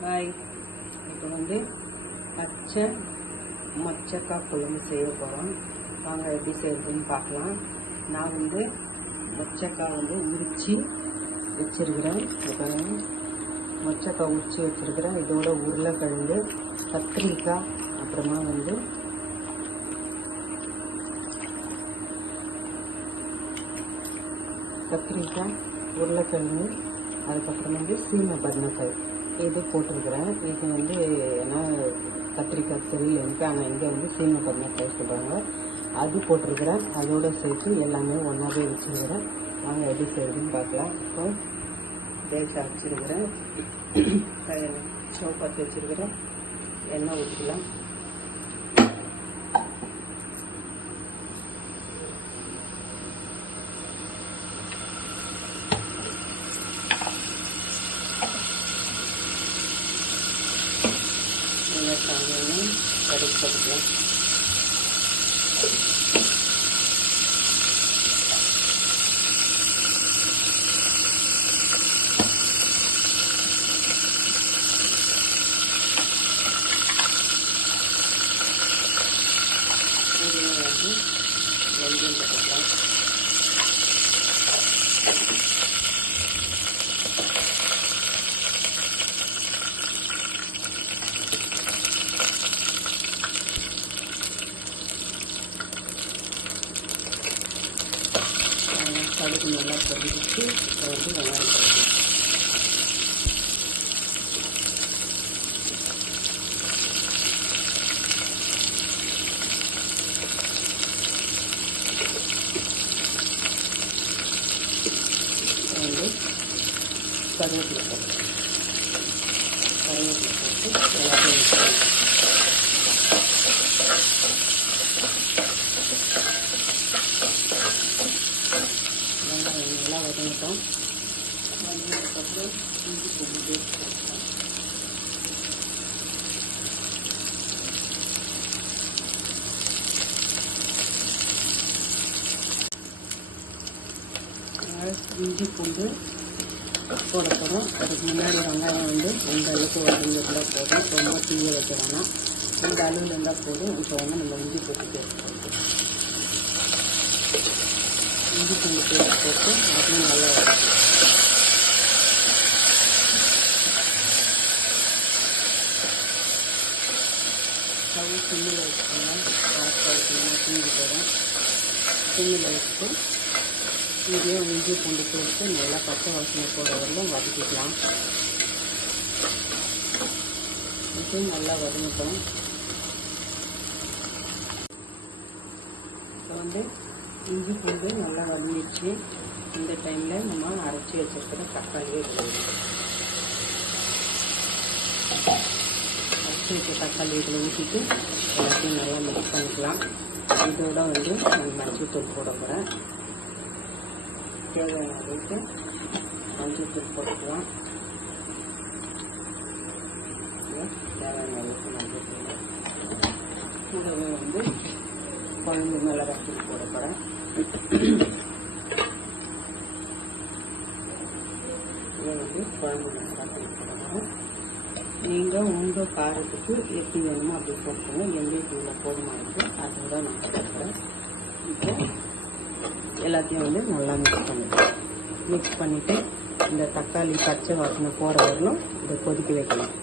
Hi, இப்போ வந்து பச்சை மொச்சக்காய் குழம்பு செய்ய போகிறோம். வாங்க எப்படி செய்யறதுன்னு பார்க்கலாம். நான் வந்து மொச்சக்காய் வந்து உரித்து வச்சுருக்கிறேன். மொச்சக்காய் உரித்து வச்சுருக்கிறேன். இதோட உருளைக்கிழங்கு, கத்திரிக்காய், அப்புறமா வந்து கத்திரிக்காய், உருளைக்கிழங்கு, அதுக்கப்புறம் வந்து சீமை பருணக்காய் இது போட்டிருக்கிறேன். இது வந்து ஏன்னா கத்திரிக்காய் சரியில்லைன்ட்டு, ஆனால் இங்கே வந்து சீமை பருணக்காய் சொல்கிறாங்க, அது போட்டிருக்கிறேன். அதோடு சேர்த்து எல்லாமே ஒன்றாவே வச்சுருக்கிறேன். வாங்க எப்படி செய்யுதுன்னு பார்க்கலாம். இப்போ தேய்ச்சி அரைச்சிருக்கிறேன். ஸ்டவ் பற்ற வச்சுருக்கிறேன். எண்ணெய் ஊற்றிக்கலாம். சாமியும் கடுகு போட்டுக்கலாம். வந்து வெந்தயம் போட்டுக்கலாம். கடுகு நல்லா பொரிச்சு இப்போ வந்து வெங்காயம் போடணும். வந்து கருவேப்பிலை போட்டு எல்லாத்தையும் நல்லா வதங்கிட்டோம். வதங்கினதுக்கப்புறம் இஞ்சி பூண்டு பேஸ்ட் போட்டுக்கலாம். இஞ்சி பூண்டு போட போகிறோம். அதுக்கு முன்னாடி வெங்காயம் வந்து இந்த அளவுக்கு வதங்கிருந்தால் போதும். ரொம்ப தீய வைக்க வேணாம். இந்த அளவில் இருந்தால் போதும். இப்போ வந்து நம்ம இஞ்சி பூண்டு பேஸ்ட் போட்டு இஞ்சி பூண்டு பேஸ்ட் போட்டு அதுவும் நல்லா ஸ்டவ் சிம்மில் வச்சுக்கோங்க. ஃபாஸ்ட்டாக வச்சுக்கோங்க. தூங்கி போயிடும். சிம்மில் வச்சுட்டு இதையும் இஞ்சி பூண்டு போட்டு நல்லா பச்சை வாசனை போகிற வரலாம் வதக்கிக்கலாம். இது நல்லா வதங்கிக்கணும். இப்போ வந்து இஞ்சி பூண்டு நல்லா வதங்கிடுச்சு. இந்த டைமில் நம்ம அரைச்சி வச்சுருக்கிற தக்காளியே அரைச்சி வச்ச தக்காளி இதில் ஊற்றிட்டு எல்லாத்தையும் நல்லா மிக்ஸ் பண்ணிக்கலாம். இதோட வந்து நான் மஞ்சள் தூள் போட போகிறேன். தேவையான அளவுக்கு மஞ்சள் தூள் போட்டுக்கலாம். தேவையான அளவுக்கு மஞ்சள் தூள் கூடவே வந்து குழம்பு மிளகாய் தூள் போட போகிறேன். இதை வந்து குழம்பு மிளகாய் தூள் போட போகிறேன். நீங்கள் உங்கள் காரத்துக்கு எப்படி வேணுமோ அப்படி போட்டுக்கோங்க. எங்கள் தூளில் போடுமானது அதுதான் நான் போட்டுக்கிறேன். இப்போ எல்லாத்தையும் வந்து நல்லா மிக்ஸ் பண்ணிவிட்டு இந்த தக்காளி பச்சை வாசனை போகிற வரலும் இதை கொதிக்க வைக்கலாம்.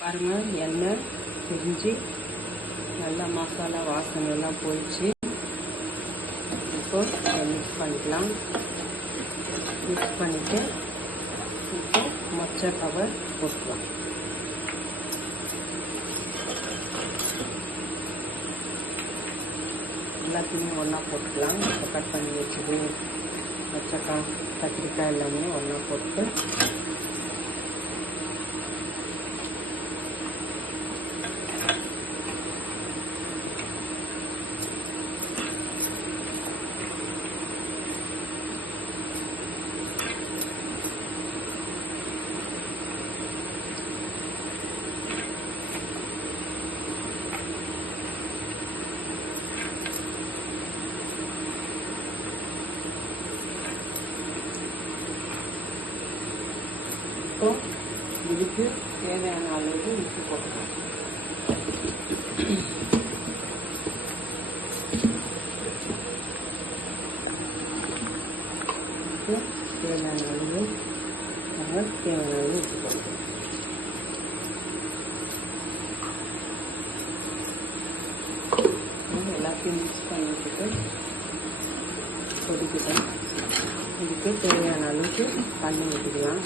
பாருங்கள், எண்ணெய் பிரிஞ்சு நல்லா மசாலா வாசனை எல்லாம் போயிடுச்சு. இப்போ மிக்ஸ் பண்ணிக்கலாம். மிக்ஸ் பண்ணிவிட்டு இப்போ மொச்சக்காவை போட்டுக்கலாம். எல்லாத்தையுமே ஒன்றா போட்டுக்கலாம். இப்போ கட் பண்ணி வச்சுது மொச்சக்காய், கத்திரிக்காய் எல்லாமே ஒன்றா போட்டு இப்போ இதுக்கு தேவையான அளவு உப்பு போட்டுக்கலாம். தேவையான அளவு தேவையான அளவு உப்பு போட்டுக்கலாம். எல்லாத்தையும் மிக்ஸ் பண்ணிட்டு கொதிக்கிட்டோம். இதுக்கு தேவையான அளவுக்கு தண்ணி ஊற்றிக்கலாம்.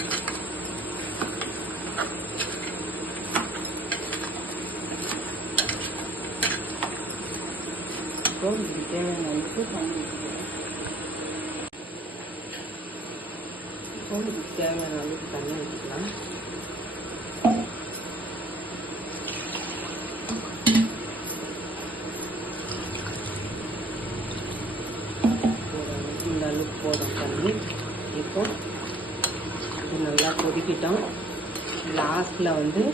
இப்போ இதுக்கு தேவையான அளவுக்கு தண்ணி ஊற்றிக்கலாம். இப்போ இதுக்கு தேவையான அளவுக்கு தண்ணி ஊற்றிக்கலாம். இந்த அளவுக்கு போதும் தண்ணி. இப்போ இது நல்லா கொதிக்கிட்டோம். லாஸ்டில் வந்து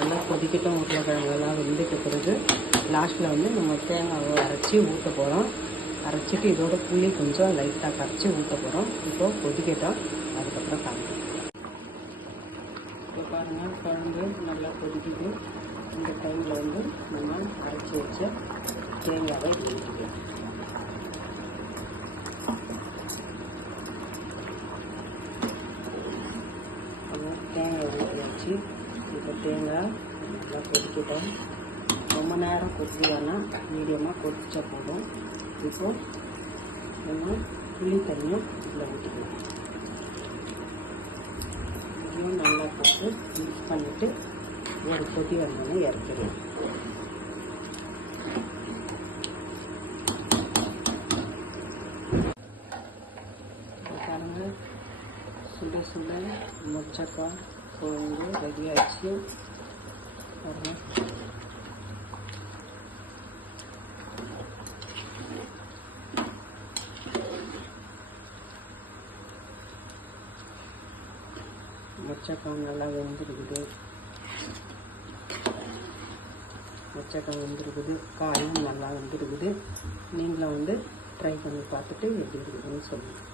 நல்லா கொதிக்கிட்டோம். உருளைக்கிழங்கெல்லாம் வெந்துட்ட பிறகு லாஸ்ட்டில் வந்து நம்ம தேங்காவை அரைச்சி ஊற்ற போகிறோம். அரைச்சிட்டு இதோட புளி கொஞ்சம் லைட்டாக கரைச்சி ஊற்ற போகிறோம். இப்போ கொதிக்கட்டும், அதுக்கப்புறம் காமிக்கிறோம். இப்போ பாருங்கள், குழம்பு நல்லா கொதிக்குது. இந்த டைமில் வந்து நம்ம அரைச்சி வச்ச தேங்காவை ஊற்றிக்கலாம். தேங்காய் ஊற்றியாச்சு. இப்போ தேங்காய் நல்லா கொதிக்கட்டும். ரொம்ப நேரம் கொதிக்கலன்னா மீடியமாக கொதிச்சா போதும். இப்போ நம்ம புளி தண்ணியும் இதில் ஊற்றிக்கலாம். இதையும் நல்லா போட்டு மிக்ஸ் பண்ணிவிட்டு ஒரு கொதி வந்தோடனே இறக்கிடலாம். பாருங்கள், சுட சுட மொச்சக்காய் குழம்பு ரெடி ஆயிடுச்சு. மொச்சக்காய் நல்லா வெந்திருக்குது. மொச்சக்காய் வெந்திருக்குது, காயும் நல்லா வெந்திருக்குது. நீங்களும் வந்து ட்ரை பண்ணி பார்த்துட்டு எப்படி இருக்குதுன்னு சொல்லுங்கள்.